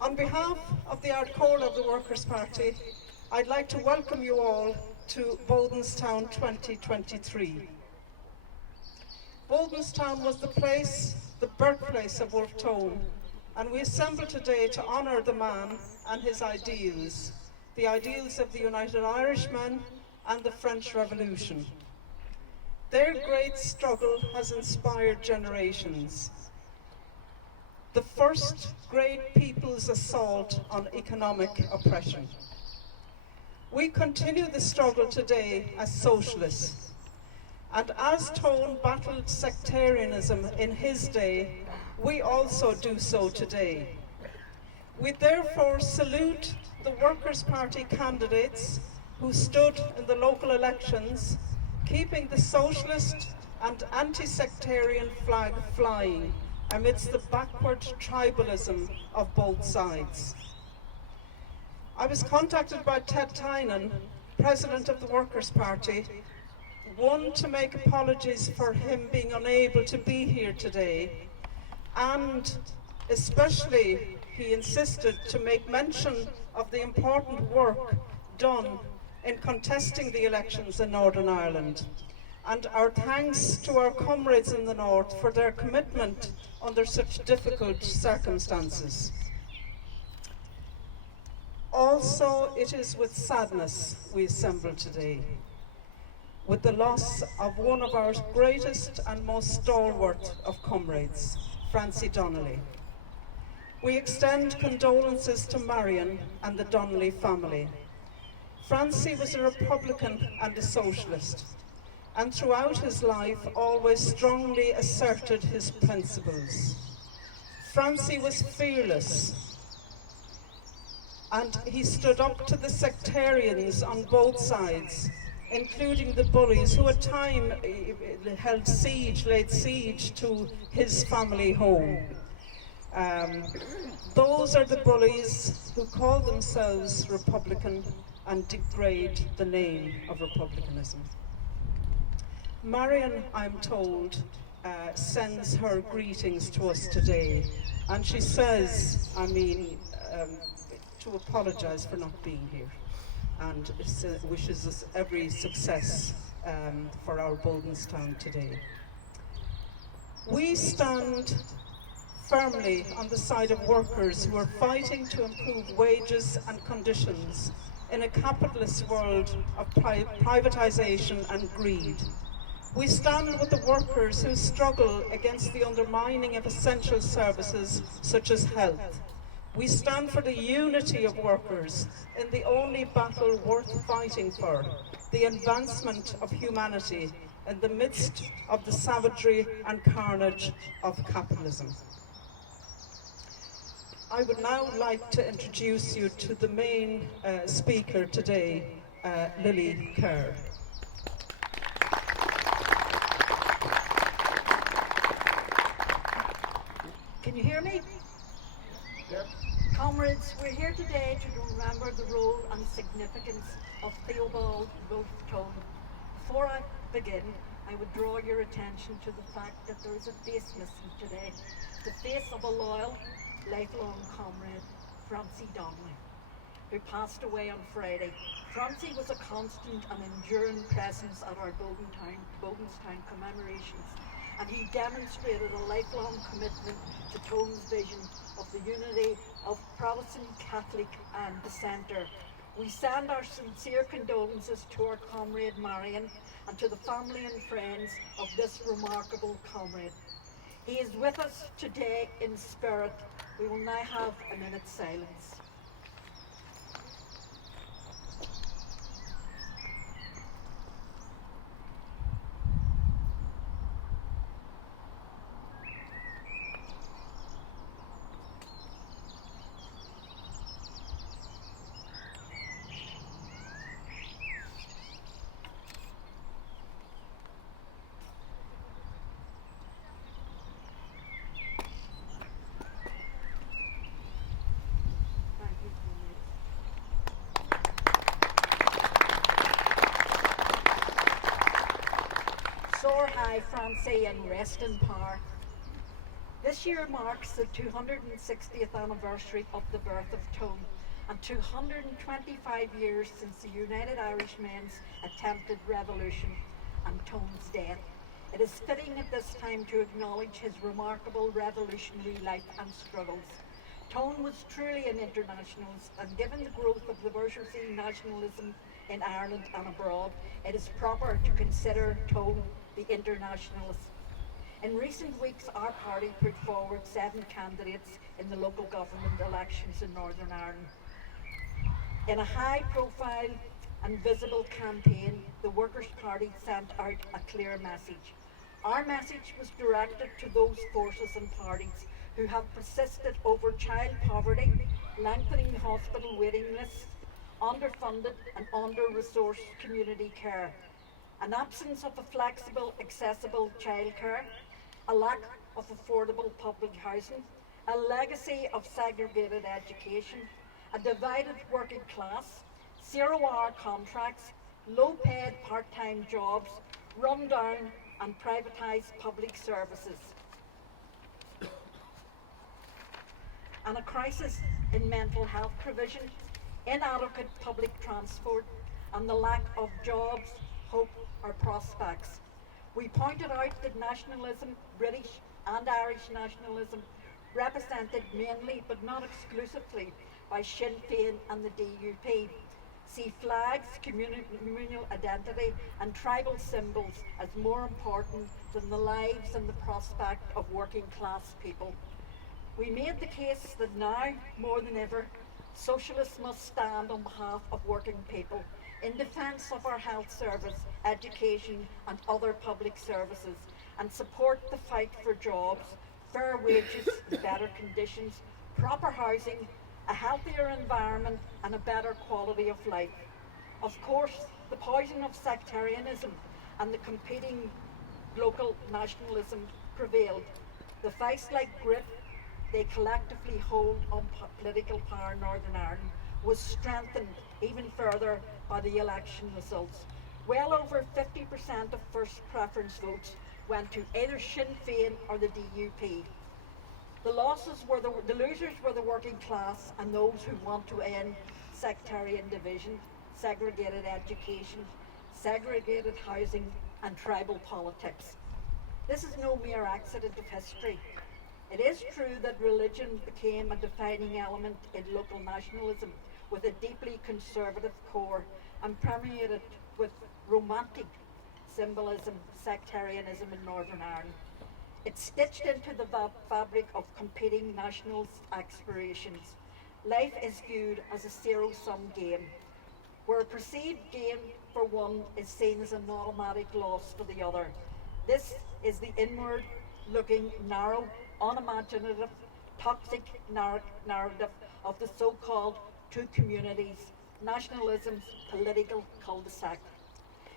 On behalf of the Ardcora of the Workers' Party, I'd like to welcome you all to Bodenstown 2023. Bodenstown was the birthplace of Wolfe Tone, and we assemble today to honour the man and his ideals, the ideals of the United Irishmen and the French Revolution. Their great struggle has inspired generations. The first great people's assault on economic oppression. We continue the struggle today as socialists, and as Tone battled sectarianism in his day, we also do so today. We therefore salute the Workers' Party candidates who stood in the local elections, keeping the socialist and anti-sectarian flag flying amidst the backward tribalism of both sides. I was contacted by Ted Tynan, President of the Workers' Party, one, to make apologies for him being unable to be here today, and especially he insisted to make mention of the important work done in contesting the elections in Northern Ireland, and our thanks to our comrades in the North for their commitment under such difficult circumstances. Also, it is with sadness we assemble today, with the loss of one of our greatest and most stalwart of comrades, Francie Donnelly. We extend condolences to Marion and the Donnelly family. Francie was a Republican and a socialist, and throughout his life always strongly asserted his principles. Francie was fearless, and he stood up to the sectarians on both sides, including the bullies who at times laid siege to his family home. Those are the bullies who call themselves Republican and degrade the name of republicanism. Marion, I'm told, sends her greetings to us today, and she says, to apologise for not being here, and wishes us every success for our Bodenstown today. We stand firmly on the side of workers who are fighting to improve wages and conditions in a capitalist world of privatisation and greed. We stand with the workers who struggle against the undermining of essential services such as health. We stand for the unity of workers in the only battle worth fighting for, the advancement of humanity in the midst of the savagery and carnage of capitalism. I would now like to introduce you to the main speaker today, Lily Kerr. Can you hear me? Comrades, we're here today to remember the role and significance of Theobald Wolfe Tone. Before I begin, I would draw your attention to the fact that there is a face missing today, the face of a loyal, lifelong comrade, Francie Donnelly, who passed away on Friday. Francie was a constant and enduring presence at our Bodenstown commemorations, and he demonstrated a lifelong commitment to Tone's vision of the unity of Protestant, Catholic and dissenter. We send our sincere condolences to our comrade Marion and to the family and friends of this remarkable comrade. He is with us today in spirit. We will now have a minute's silence. Soar high, Francie, and rest in power. This year marks the 260th anniversary of the birth of Tone and 225 years since the United Irishmen's attempted revolution and Tone's death. It is fitting at this time to acknowledge his remarkable revolutionary life and struggles. Tone was truly an internationalist, and given the growth of the bourgeoisie nationalism in Ireland and abroad, it is proper to consider Tone the internationalist. In recent weeks, our party put forward 7 candidates in the local government elections in Northern Ireland. In a high-profile and visible campaign, the Workers' Party sent out a clear message. Our message was directed to those forces and parties who have persisted over child poverty, lengthening hospital waiting lists, underfunded and under-resourced community care, an absence of a flexible, accessible childcare, a lack of affordable public housing, a legacy of segregated education, a divided working class, 0-hour contracts, low-paid part-time jobs, run-down and privatised public services, and a crisis in mental health provision, inadequate public transport, and the lack of jobs, hope or prospects. We pointed out that nationalism, British and Irish nationalism, represented mainly but not exclusively by Sinn Féin and the DUP, see flags, communal identity and tribal symbols as more important than the lives and the prospect of working class people. We made the case that now, more than ever, socialists must stand on behalf of working people in defence of our health service, education and other public services, and support the fight for jobs, fair wages and better conditions, proper housing, a healthier environment and a better quality of life. Of course, the poison of sectarianism and the competing local nationalism prevailed. The vice-like grip they collectively hold on political power in Northern Ireland was strengthened even further by the election results. Well over 50% of first preference votes went to either Sinn Féin or the DUP. The losers were the working class and those who want to end sectarian division, segregated education, segregated housing and tribal politics. This is no mere accident of history. It is true that religion became a defining element in local nationalism with a deeply conservative core and permeated with romantic symbolism, sectarianism in Northern Ireland. It's stitched into the fabric of competing nationalist aspirations. Life is viewed as a zero-sum game, where a perceived gain for one is seen as an automatic loss for the other. This is the inward-looking, narrow, unimaginative, toxic narrative of the so-called two communities, nationalism's political cul-de-sac.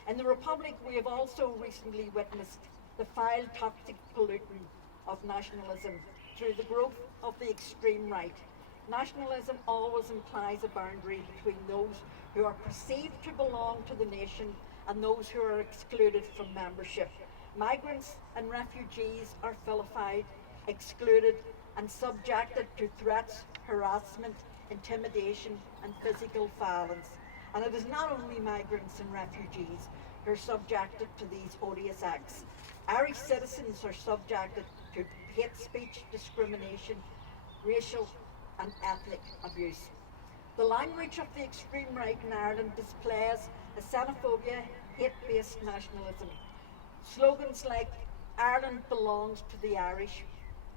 In the Republic, we have also recently witnessed the vile toxic pollutant of nationalism through the growth of the extreme right. Nationalism always implies a boundary between those who are perceived to belong to the nation and those who are excluded from membership. Migrants and refugees are vilified, excluded, and subjected to threats, harassment, intimidation, and physical violence. And it is not only migrants and refugees who are subjected to these odious acts. Irish citizens are subjected to hate speech, discrimination, racial and ethnic abuse. The language of the extreme right in Ireland displays a xenophobia, hate-based nationalism. Slogans like "Ireland belongs to the Irish"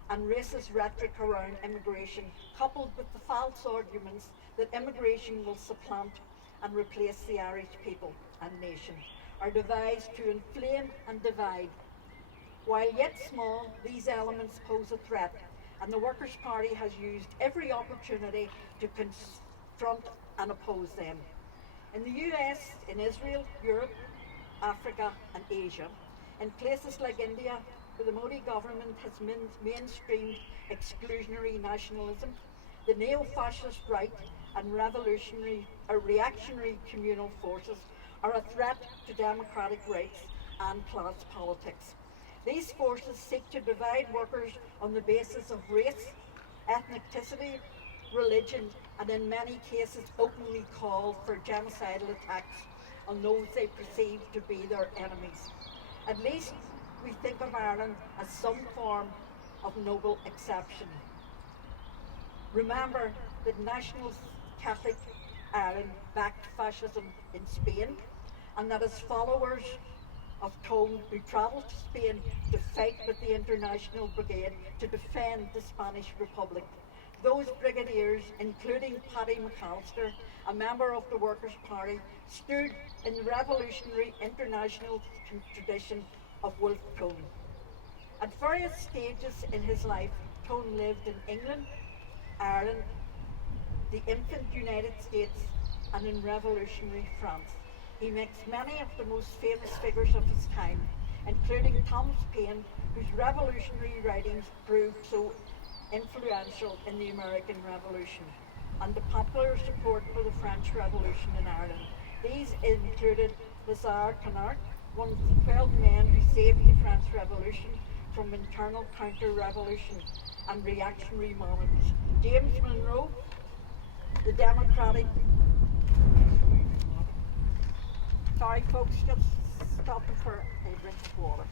and racist rhetoric around immigration, coupled with the false arguments that immigration will supplant and replace the Irish people and nation, are devised to inflame and divide. While yet small, these elements pose a threat, and the Workers' Party has used every opportunity to confront and oppose them. In the US, in Israel, Europe, Africa and Asia, in places like India, where the Modi government has mainstreamed exclusionary nationalism, the neo-fascist right and reactionary communal forces are a threat to democratic rights and class politics. These forces seek to divide workers on the basis of race, ethnicity, religion, and in many cases openly call for genocidal attacks on those they perceive to be their enemies. At least we think of Ireland as some form of noble exception. Remember that National Catholic Ireland backed fascism in Spain, and that its followers of Tone, who travelled to Spain to fight with the International Brigade to defend the Spanish Republic. Those brigadiers, including Paddy McAllister, a member of the Workers' Party, stood in the revolutionary international tradition of Wolfe Tone. At various stages in his life, Tone lived in England, Ireland, the infant United States, and in revolutionary France. He makes many of the most famous figures of his time, including Thomas Paine, whose revolutionary writings proved so influential in the American Revolution, and the popular support for the French Revolution in Ireland. These included Lazare Canard, one of the 12 men who saved the French Revolution from internal counter-revolution and reactionary monarchs. James Monroe, the Democratic... Sorry folks, just stopping for a drink of water.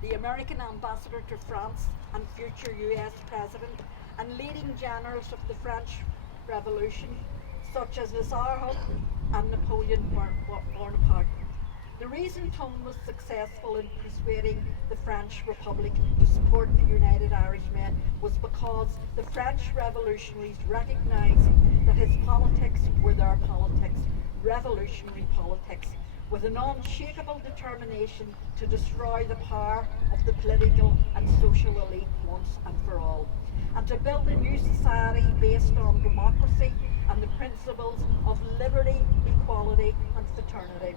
The American ambassador to France and future US president, and leading generals of the French Revolution, such as Lazare and Napoleon Bonaparte. The reason Tone was successful in persuading the French Republic to support the United Irishmen was because the French revolutionaries recognized that his politics were their politics, revolutionary politics, with an unshakable determination to destroy the power of the political and social elite once and for all, and to build a new society based on democracy and the principles of liberty, equality and fraternity.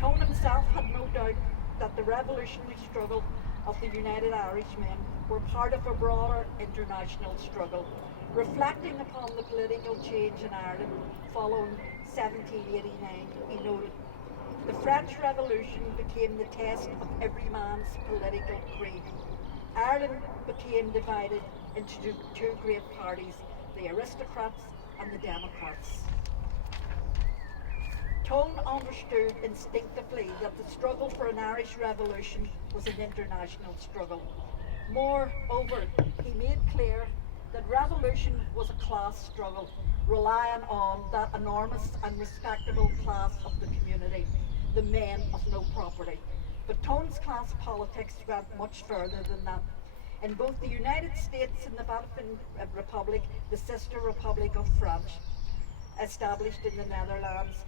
Tone himself had no doubt that the revolutionary struggle of the United Irishmen were part of a broader international struggle. Reflecting upon the political change in Ireland following 1789, he noted, "The French Revolution became the test of every man's political creed. Ireland became divided into two great parties, the aristocrats and the democrats." Tone understood instinctively that the struggle for an Irish revolution was an international struggle. Moreover, he made clear that revolution was a class struggle, relying on that enormous and respectable class of the community, the men of no property. But Tone's class politics went much further than that. In both the United States and the Belgian Republic, the sister Republic of France, established in the Netherlands,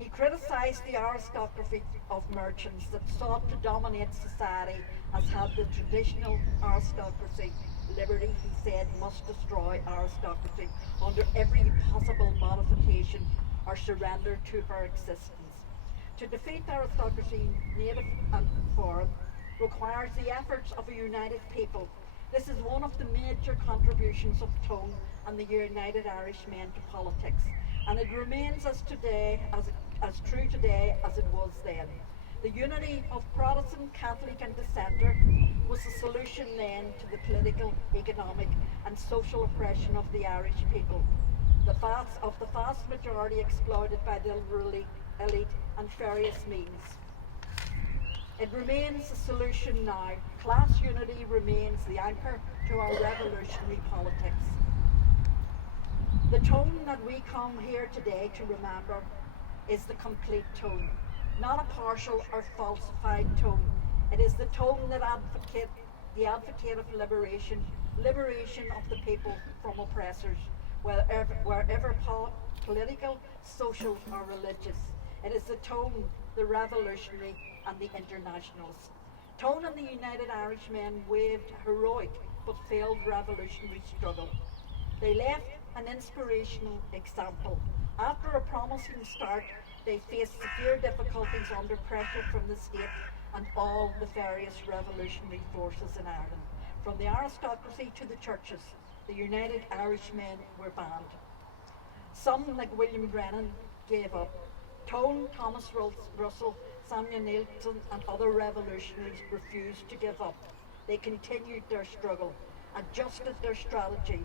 he criticised the aristocracy of merchants that sought to dominate society, as had the traditional aristocracy. Liberty, he said, must destroy aristocracy under every possible modification or surrender to her existence. To defeat aristocracy, native and foreign, requires the efforts of a united people. This is one of the major contributions of Tone and the United Irishmen to politics, and it remains as true today as it was then. The unity of Protestant, Catholic and dissenter was the solution then to the political, economic and social oppression of the Irish people, the vast majority exploited by the elite and various means. It remains the solution now. Class unity remains the anchor to our revolutionary politics. The Tone that we come here today to remember is the complete Tone, not a partial or falsified Tone. It is the Tone that the advocate of liberation of the people from oppressors, wherever political, social or religious. It is the Tone, the revolutionary and the internationalist. Tone and the United Irishmen waged a heroic but failed revolutionary struggle. They left an inspirational example. After a promising start, they faced severe difficulties under pressure from the state and all the various revolutionary forces in Ireland. From the aristocracy to the churches, the United Irishmen were banned. Some, like William Brennan, gave up. Tone, Thomas Russell, Samuel Nelson and other revolutionaries refused to give up. They continued their struggle, adjusted their strategy,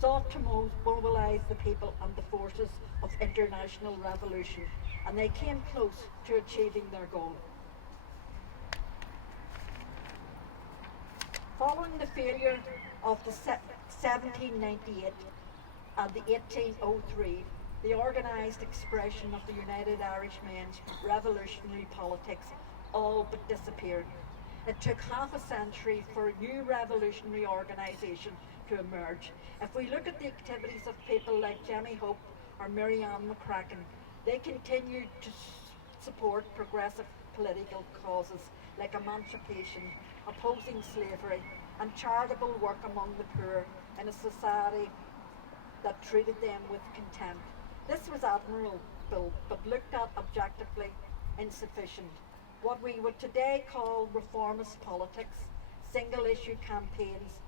sought to mobilise the people and the forces of international revolution, and they came close to achieving their goal. Following the failure of the 1798 and the 1803, the organised expression of the United Irishmen's revolutionary politics all but disappeared. It took half a century for a new revolutionary organisation to emerge. If we look at the activities of people like Jemmy Hope or Mary Ann McCracken, they continued to support progressive political causes like emancipation, opposing slavery, and charitable work among the poor in a society that treated them with contempt. This was admirable, but looked at objectively insufficient. What we would today call reformist politics, single-issue campaigns,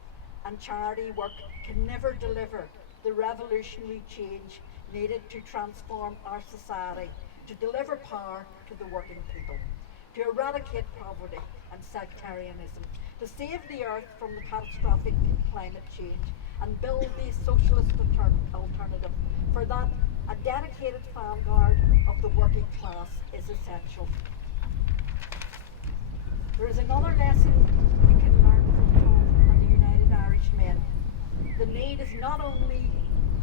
and charity work can never deliver the revolutionary change needed to transform our society, to deliver power to the working people, to eradicate poverty and sectarianism, to save the earth from the catastrophic climate change and build the socialist alternative. For that, a dedicated vanguard of the working class is essential. There is another lesson we can learn from Tone and the United Irishmen. The need is not only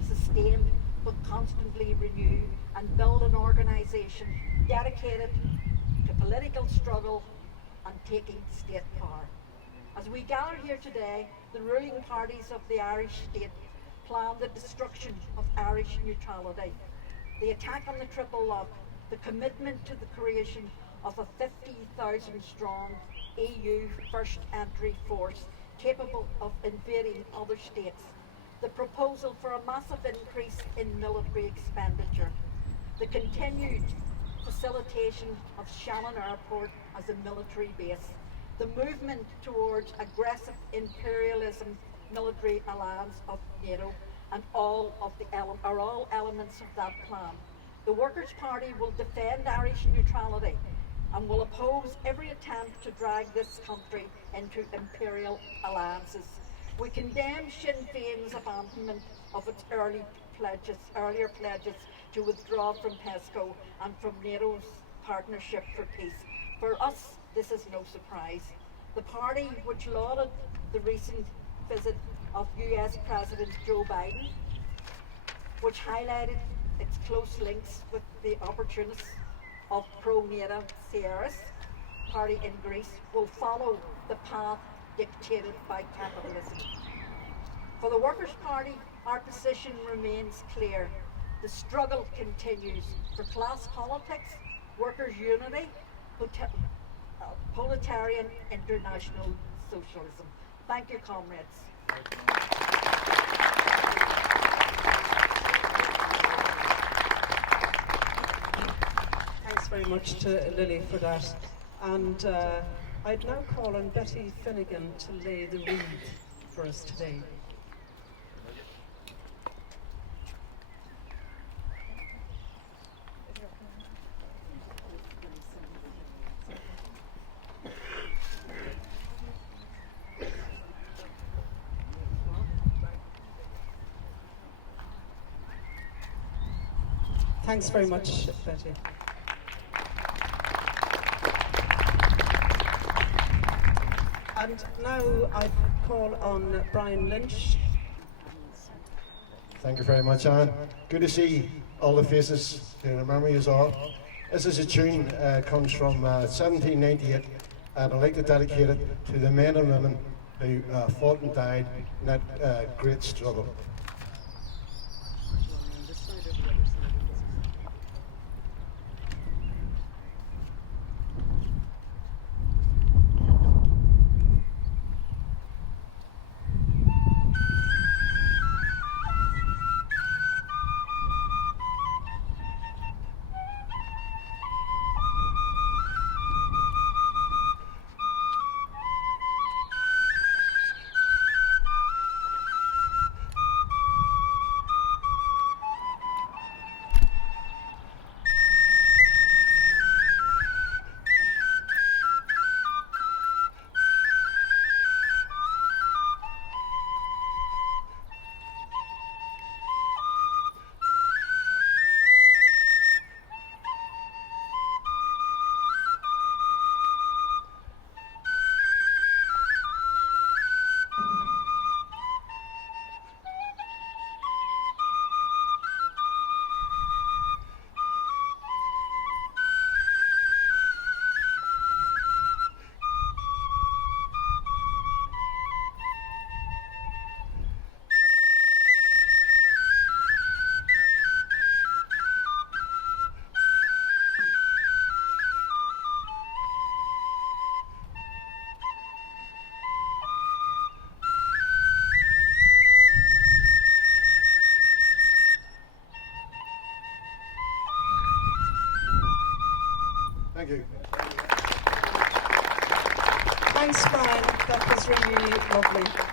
sustained, but constantly renew and build an organisation dedicated to political struggle and taking state power. As we gather here today, the ruling parties of the Irish state plan the destruction of Irish neutrality, the attack on the Triple Lock, the commitment to the creation of a 50,000 strong EU first entry force capable of invading other states, the proposal for a massive increase in military expenditure, the continued facilitation of Shannon Airport as a military base, the movement towards aggressive imperialism military alliance of NATO, and all elements of that plan. The Workers' Party will defend Irish neutrality and will oppose every attempt to drag this country into imperial alliances. We condemn Sinn Féin's abandonment of its earlier pledges to withdraw from PESCO and from NATO's Partnership for Peace. For us, this is no surprise. The party which lauded the recent visit of US President Joe Biden, which highlighted its close links with the opportunists of pro-NATO Syriza party in Greece, will follow the path dictated by capitalism. For the Workers' Party, our position remains clear. The struggle continues for class politics, workers' unity, proletarian international socialism. Thank you, comrades. Thanks very much to Lily for that. And I'd now call on Betty Finnegan to lay the wreath for us today. Thanks very much, Betty. And now I call on Brian Lynch. Thank you very much, Anne. Good to see all the faces to remember you all. This is a tune comes from 1798, and I'd like to dedicate it to the men and women who fought and died in that great struggle. Thank you. Thanks, Brian. That was really lovely.